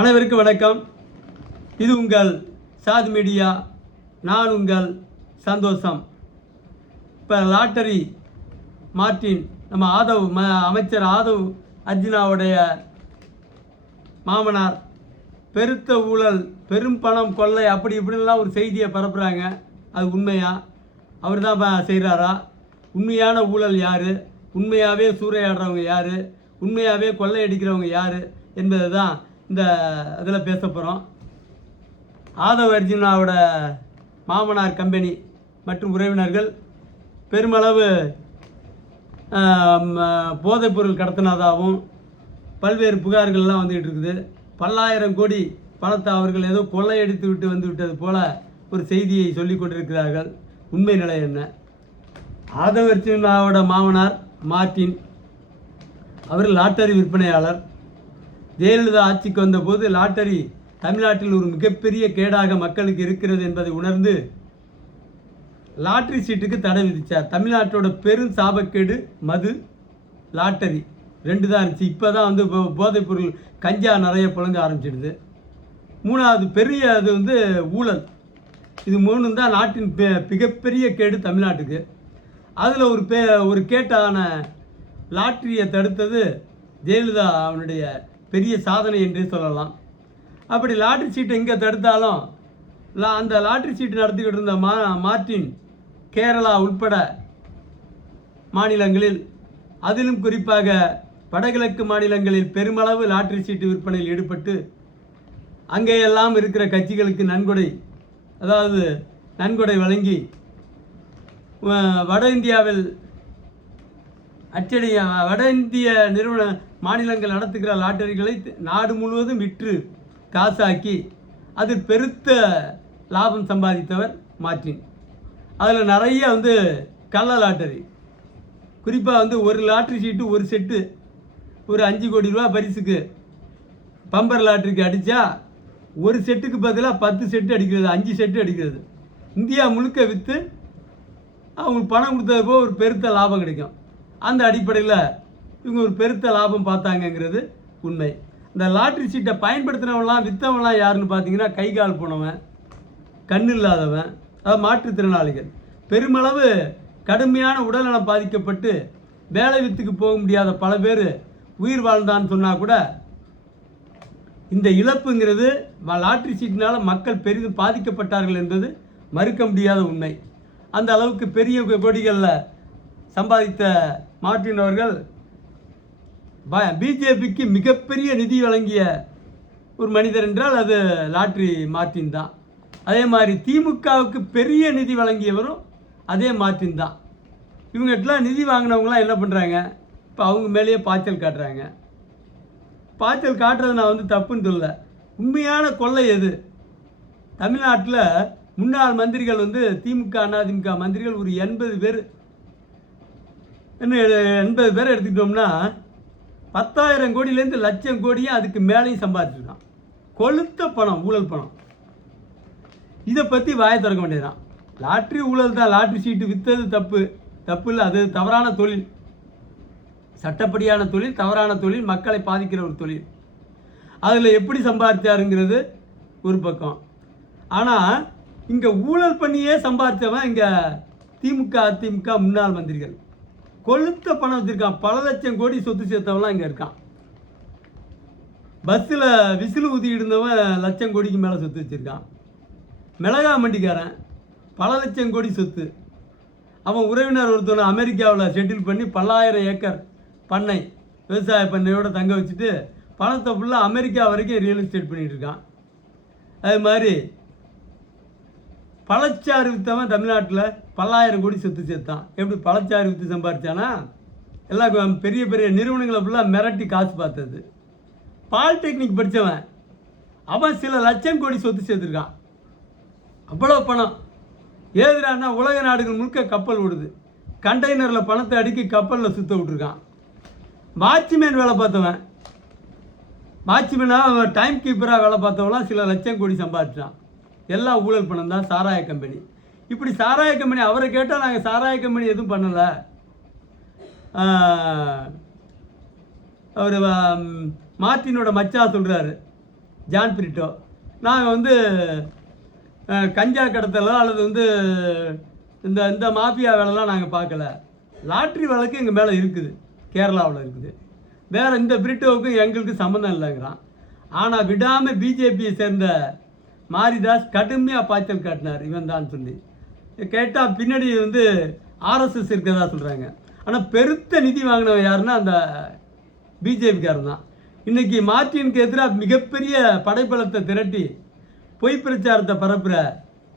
அனைவருக்கும் வணக்கம். இது உங்கள் சாது மீடியா. நான் உங்கள் சந்தோஷம். இப்போ லாட்டரி மார்ட்டின் நம்ம அமைச்சர் ஆதவ் அர்ஜுனாவுடைய மாமனார் பெருத்த ஊழல், பெரும் பணம் கொள்ளை, அப்படி இப்படின்லாம் ஒரு செய்தியை பரப்புகிறாங்க. அது உண்மையா? அவர் தான் செய்கிறாரா? உண்மையான ஊழல் யார்? உண்மையாகவே சூறையாடுறவங்க யார்? உண்மையாகவே கொள்ளையடிக்கிறவங்க யார் என்பது தான் இந்த இதில் பேச போகிறோம். ஆதவ் அர்ஜுனாவோட மாமனார் கம்பெனி மற்றும் உறவினர்கள் பெருமளவு போதைப்பொருள் கடத்தினதாகவும் பல்வேறு புகார்கள்லாம் வந்துகிட்டு இருக்குது. பல்லாயிரம் கோடி பணத்தை அவர்கள் ஏதோ கொள்ளையடித்து விட்டது போல ஒரு செய்தியை சொல்லி கொண்டிருக்கிறார்கள். உண்மை நிலை என்ன? ஆதவ் அர்ஜுனாவோட மாமனார் மார்ட்டின் அவர் லாட்டரி விற்பனையாளர். ஜெயலலிதா ஆட்சிக்கு வந்தபோது லாட்டரி தமிழ்நாட்டில் ஒரு மிகப்பெரிய கேடாக மக்களுக்கு இருக்கிறது என்பதை உணர்ந்து லாட்டரி சீட்டுக்கு தடை விதித்தார். தமிழ்நாட்டோட பெரும் சாபக்கேடு மது, லாட்டரி ரெண்டு தான் இருந்துச்சு. இப்போ தான் போதைப்பொருள் கஞ்சா நிறைய புழங்க ஆரம்பிச்சிடுது. மூணாவது பெரிய அது ஊழல். இது மூணு தான் நாட்டின் மிகப்பெரிய கேடு தமிழ்நாட்டுக்கு. அதில் ஒரு கேட்டான லாட்டரியை தடுத்தது ஜெயலலிதா அவனுடைய பெரிய சாதனை என்றே சொல்லலாம். அப்படி லாட்ரி சீட்டை எங்கே தடுத்தாலும் அந்த லாட்ரி சீட்டு நடத்திக்கிட்டு இருந்த மார்ட்டின் கேரளா உட்பட மாநிலங்களில், அதிலும் குறிப்பாக வடகிழக்கு மாநிலங்களில் பெருமளவு லாட்ரி சீட்டு விற்பனையில் ஈடுபட்டு அங்கேயெல்லாம் இருக்கிற கட்சிகளுக்கு நன்கொடை வழங்கி வட இந்திய நிறுவன மாநிலங்கள் நடத்துகிற லாட்டரிகளை நாடு முழுவதும் விற்று காசாக்கி அதில் பெருத்த லாபம் சம்பாதித்தவர் மார்ட்டின். அதில் நிறைய கள்ள லாட்டரி, குறிப்பாக ஒரு லாட்ரி சீட்டு ஒரு செட்டு ஒரு 5 கோடி ரூபா பரிசுக்கு பம்பர் லாட்டரிக்கு அடித்தா ஒரு செட்டுக்கு பதிலாக 10 செட்டு அடிக்கிறது, 5 செட்டு அடிக்கிறது. இந்தியா முழுக்க விற்று அவங்களுக்கு பணம் கொடுத்தது போக ஒரு பெருத்த லாபம் கிடைக்கும். அந்த அடிப்படையில் இவங்க ஒரு பெருத்த லாபம் பார்த்தாங்கங்கிறது உண்மை. இந்த லாட்ரி சீட்டை பயன்படுத்தினவங்களாம் விற்றவங்களாம் யாருன்னு பார்த்தீங்கன்னா கை கால் போனவன், கண்ணு இல்லாதவன், அதாவது மாற்றுத்திறனாளிகள். பெருமளவு கடுமையான உடல்நலம் பாதிக்கப்பட்டு வேலை வித்துக்கு போக முடியாத பல பேர் உயிர் வாழ்ந்தான்னு சொன்னால் கூட இந்த இழப்புங்கிறது லாட்ரி சீட்டினால் மக்கள் பெரிதும் பாதிக்கப்பட்டார்கள் என்பது மறுக்க முடியாத உண்மை. அந்த அளவுக்கு பெரிய கோடிகளில் சம்பாதித்த மார்ட்டின் அவர்கள் பிஜேபிக்கு மிகப்பெரிய நிதி வழங்கிய ஒரு மனிதர் என்றால் அது லாட்ரி மார்ட்டின் தான். அதே மாதிரி திமுகவுக்கு பெரிய நிதி வழங்கியவரும் அதே மார்ட்டின் தான். இவங்ககிட்டலாம் நிதி வாங்கினவங்களாம் என்ன பண்ணுறாங்க? இப்போ அவங்க மேலேயே பாய்ச்சல் காட்டுறாங்க. பாய்ச்சல் காட்டுறது நான் தப்புன்னு சொல்ல. உண்மையான கொள்ளை எது? தமிழ்நாட்டில் முன்னாள் மந்திரிகள் திமுக அதிமுக மந்திரிகள் ஒரு 80 பேர், இன்னும் 80 பேரை எடுத்துக்கிட்டோம்னா 10,000 கோடியிலேருந்து லட்சம் கோடியும் அதுக்கு மேலேயும் சம்பாதிச்சிருக்கான். கொளுத்த பணம், ஊழல் பணம். இதை பற்றி வாயை திறக்க வேண்டியதுதான். லாட்ரி ஊழல் தான். லாட்ரி சீட்டு விற்றது தப்பு இல்லை. அது தவறான தொழில், சட்டப்படியான தொழில், தவறான தொழில், மக்களை பாதிக்கிற ஒரு தொழில். அதில் எப்படி சம்பாதிச்சாருங்கிறது ஒரு பக்கம். ஆனால் இங்கே ஊழல் பண்ணியே சம்பாதிச்சவன் இங்கே திமுக அதிமுக முன்னாள் மந்திரிகள். கொளுத்த பணம் வச்சுருக்கான். பல லட்சம் கோடி சொத்து சேர்த்தவெல்லாம் இங்கே இருக்கான். பஸ்ஸில் விசில் ஊதி இருந்தவன் லட்சம் கோடிக்கு மேலே சொத்து வச்சுருக்கான். மிளகா மண்டிக்காரன் பல லட்சம் கோடி சொத்து. அவன் உறவினர் ஒருத்தவனை அமெரிக்காவில் செட்டில் பண்ணி பல்லாயிரம் ஏக்கர் பண்ணை, விவசாய பண்ணையோடு தங்க வச்சுட்டு பணத்தை ஃபுல்லாக அமெரிக்கா வரைக்கும் ரியல் எஸ்டேட் பண்ணிகிட்டு இருக்கான். அது மாதிரி பழச்சாறு விற்றவன் தமிழ்நாட்டில் பல்லாயிரம் கோடி சொத்து சேர்த்தான். எப்படி பழச்சாறு விற்று சம்பாதிச்சானா? எல்லாம் பெரிய பெரிய நிறுவனங்களை ஃபுல்லாக மிரட்டி காசு பார்த்தது. பாலிடெக்னிக் படித்தவன் அவன் சில லட்சம் கோடி சொத்து சேர்த்துருக்கான். அவ்வளோ பணம் ஏதுடான்னா உலக நாடுகள் முழுக்க கப்பல் ஓடுது. கண்டெய்னரில் பணத்தை அடுக்கி கப்பலில் சுற்ற விட்டுருக்கான். வாட்ச்மேன் வேலை பார்த்தவன், வாட்ச்மேனாக டைம் கீப்பராக வேலை பார்த்தவங்களாம் சில லட்சம் கோடி சம்பாதிச்சான். எல்லாம் ஊழல் பணம் தான். சாராய கம்பெனி, இப்படி சாராய கம்பெனி. அவரை கேட்டால் நாங்கள் சாராய கம்பெனி எதுவும் பண்ணலை, அவர் மார்ட்டினோட மச்சா சொல்கிறாரு, ஜான் பிரிட்டோ. நாங்கள் வந்து கஞ்சா கடத்தலோ அல்லது வந்து இந்த இந்த மாஃபியா வேலைலாம் நாங்கள் பார்க்கல. லாட்ரி வழக்கு எங்கள் மேலே இருக்குது, கேரளாவில் இருக்குது. வேறு இந்த பிரிட்டோவுக்கும் எங்களுக்கு சம்மந்தம் இல்லைங்கிறான். ஆனால் விடாமல் பிஜேபியை சேர்ந்த மாரிதாஸ் கடுமையாக பாய்ச்சல் காட்டினார் இவன் தான் சொல்லி. கேட்டால் பின்னாடி வந்து ஆர்எஸ்எஸ் இருக்கிறதா சொல்கிறாங்க. ஆனால் பெருத்த நிதி வாங்கினவன் யாருன்னா அந்த பிஜேபிக்காரன் தான். இன்றைக்கி மார்ட்டினுக்கு எதிராக மிகப்பெரிய படைப்பலத்தை திரட்டி பொய் பிரச்சாரத்தை பரப்புகிற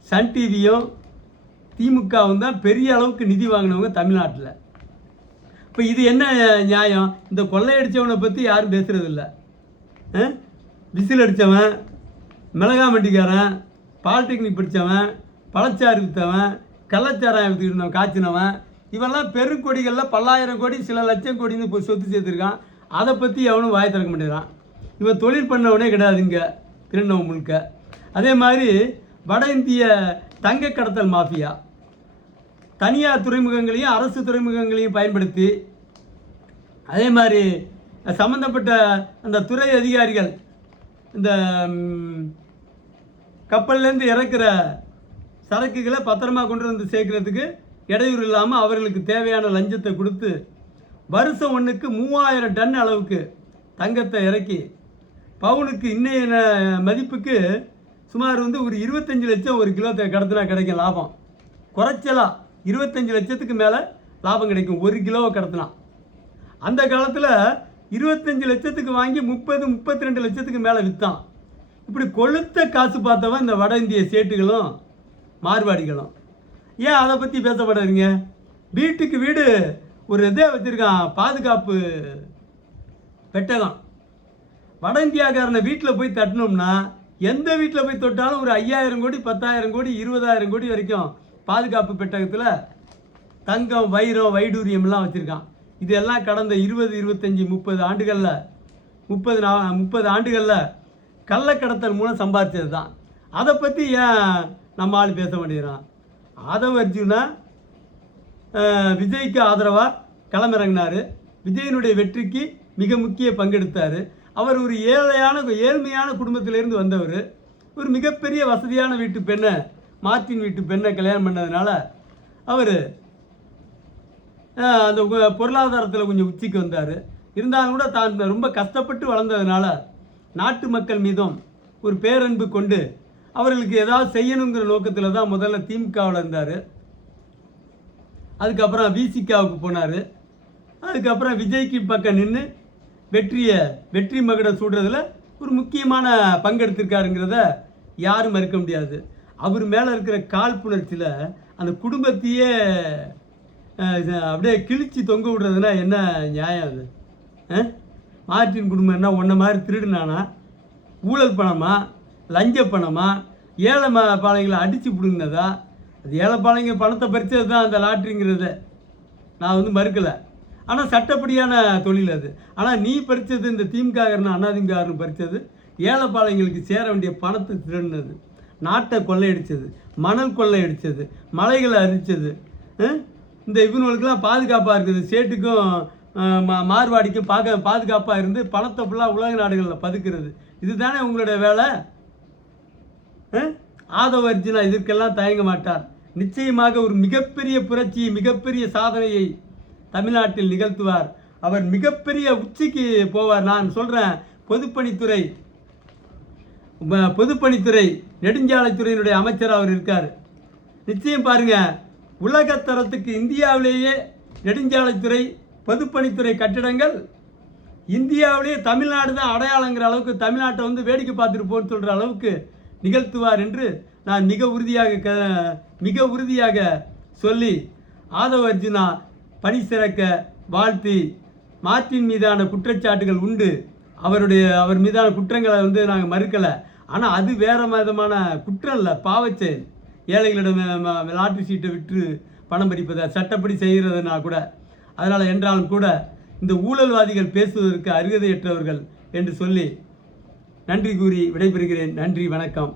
சன் டிவியும் திமுகவும் தான் பெரிய அளவுக்கு நிதி வாங்கினவங்க தமிழ்நாட்டில். இப்போ இது என்ன நியாயம்? இந்த கொள்ளையடித்தவனை பற்றி யாரும் பேசுகிறதில்ல. விசில் அடித்தவன், மிளகா மண்டிக்காரன், பாலிடெக்னிக் படித்தவன், பழச்சாறு விற்றவன், கள்ளச்சாராயம் விற்றுக்கிட்டு இருந்தவன், காய்ச்சினவன், இவெல்லாம் பெருங்கொடிகளில் பல்லாயிரம் கோடி சில லட்சம் கோடின்னு இப்போ சொத்து சேர்த்துருக்கான். அதை பற்றி எவனும் வாய் திறக்க மாட்டேங்கிறான். இவன் தொழில் பண்ணவனே கிடையாது இங்கே திருநவம் முழுக்க. அதே மாதிரி வட இந்திய தங்க கடத்தல் மாஃபியா தனியார் துறைமுகங்களையும் அரசு துறைமுகங்களையும் பயன்படுத்தி, அதே மாதிரி சம்மந்தப்பட்ட அந்த துறை அதிகாரிகள் இந்த கப்பல்லேருந்து இறக்குற சரக்குகளை பத்திரமா கொண்டு வந்து சேர்க்கறதுக்கு இடையூறு இல்லாமல் அவர்களுக்கு தேவையான லஞ்சத்தை கொடுத்து வருஷம் ஒன்றுக்கு 3000 டன் அளவுக்கு தங்கத்தை இறக்கி பவுனுக்கு இன்னைய மதிப்புக்கு சுமார் வந்து ஒரு 25 லட்சம் ஒரு கிலோ கடத்தினா கிடைக்கும் லாபம். குறைச்சலா 25 லட்சத்துக்கு மேலே லாபம் கிடைக்கும் ஒரு கிலோவை கடத்தினா. அந்த காலத்தில் 25 லட்சத்துக்கு வாங்கி 32 லட்சத்துக்கு மேலே விற்றான். இப்படி கொளுத்த காசு பார்த்தவன் இந்த வட இந்திய சேட்டுகளும் மார்வாடிகளும். ஏன் அதை பற்றி பேசப்படுறீங்க? வீட்டுக்கு வீடு ஒரு இதே வச்சுருக்கான், பாதுகாப்பு பெட்டகம். வட இந்தியாக்காரனை வீட்டில் போய் தட்டினோம்னா எந்த வீட்டில் போய் தொட்டாலும் ஒரு 5000 கோடி 10,000 கோடி 20,000 கோடி வரைக்கும் பாதுகாப்பு பெட்டகத்தில் தங்கம், வைரம், வைடூரியம்லாம் வச்சுருக்கான். இதெல்லாம் கடந்த 20, 25, 30 ஆண்டுகளில் 30 ஆண்டுகளில் கள்ளக்கடத்தல் மூலம் சம்பாதிச்சது தான். அதை பற்றி ஏன் நம்ம ஆள் பேச மாட்டேங்கிறான்? ஆதவ அர்ஜுனா விஜய்க்கு ஆதரவாக களமிறங்கினார். விஜயனுடைய வெற்றிக்கு மிக முக்கிய பங்கெடுத்தார். அவர் ஒரு ஏழ்மையான குடும்பத்திலேருந்து வந்தவர். ஒரு மிகப்பெரிய வசதியான வீட்டு பெண்ணை, மார்ட்டின் வீட்டு பெண்ணை கல்யாணம் பண்ணதுனால அவர் அந்த பொருளாதாரத்தில் கொஞ்சம் உச்சிக்கு வந்தார். இருந்தாலும் கூட தான் ரொம்ப கஷ்டப்பட்டு வளர்ந்ததுனால நாட்டு மக்கள் மீதும் ஒரு பேரன்பு கொண்டு அவர்களுக்கு ஏதாவது செய்யணுங்கிற நோக்கத்தில் தான் முதல்ல திமுகவில் இருந்தார். அதுக்கப்புறம் விசிகாவுக்கு போனார். அதுக்கப்புறம் விஜய்க்கு பக்கம் நின்று வெற்றி மகுட சூடுறதுல ஒரு முக்கியமான பங்கெடுத்திருக்காருங்கிறத யாரும் மறுக்க முடியாது. அவர் மேலே இருக்கிற காழ்ப்புணர்ச்சியில் அந்த குடும்பத்தையே அப்படியே கிழிச்சி தொங்க விடுறதுனா என்ன நியாயம் அது? மார்ட்டின் குடும்பம் என்ன ஒன்றை மாதிரி திருடுனானா? ஊழல் பணமா, லஞ்ச பணமா, ஏழை பாளையங்களை அடித்து பிடுங்கினதா? அது ஏழை பாளையங்க பணத்தை பறித்தது தான் அந்த லாட்ரிங்கிறத நான் வந்து மறுக்கலை. ஆனால் சட்டப்படியான தொழில் அது. ஆனால் நீ பறித்தது இந்த திமுககாரன் அதிமுககாரன் பறித்தது ஏழை பாளையங்களுக்கு சேர வேண்டிய பணத்தை திருடினது, நாட்டை கொள்ளையடித்தது, மணல் கொள்ளையடித்தது, மலைகளை அரித்தது. இந்த இவனுங்களுக்கெல்லாம் பாதுகாப்பாக இருக்குது. சேட்டுக்கும் மார்வாடிக்கும் பாதுகாப்பாக இருந்து பணத்தை ஃபுல்லாக உலக நாடுகளில் பதுக்கிறது. இதுதானே உங்களுடைய வேலை? ஆதவ அர்ஜுனா இதற்கெல்லாம் தயங்க மாட்டார். நிச்சயமாக ஒரு மிகப்பெரிய புரட்சியை, மிகப்பெரிய சாதனையை தமிழ்நாட்டில் நிகழ்த்துவார். அவர் மிகப்பெரிய உச்சிக்கு போவார். நான் சொல்கிறேன், பொதுப்பணித்துறை நெடுஞ்சாலைத்துறையினுடைய அமைச்சர் அவர் இருக்கார். நிச்சயம் பாருங்கள், உலகத்தரத்துக்கு இந்தியாவிலேயே நெடுஞ்சாலைத்துறை, பொதுப்பணித்துறை கட்டிடங்கள் இந்தியாவிலேயே தமிழ்நாடு தான் அடையாளங்கிற அளவுக்கு, தமிழ்நாட்டை வந்து வேடிக்கை பார்த்துட்டு போன்னு சொல்கிற அளவுக்கு நிகழ்த்துவார் என்று நான் மிக உறுதியாக சொல்லி ஆதவ அர்ஜுனா பணி சிறக்க வாழ்த்தி, மார்ட்டின் மீதான குற்றச்சாட்டுகள் உண்டு. அவர் மீதான குற்றங்களை வந்து நாங்கள் மறுக்கலை. ஆனால் அது வேறு விதமான குற்றம் இல்லை, பாவச்செயல். ஏழைகளிடம் லாட்ரி சீட்டை விற்று பணம் பறிப்பதை சட்டப்படி செய்கிறதுனா கூட. அதனால் என்றாலும் கூட இந்த ஊழல்வாதிகள் பேசுவதற்கு அருகதையற்றவர்கள் என்று சொல்லி நன்றி கூறி விடைபெறுகிறேன். நன்றி, வணக்கம்.